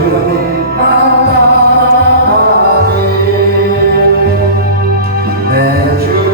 주님 만나니 내 주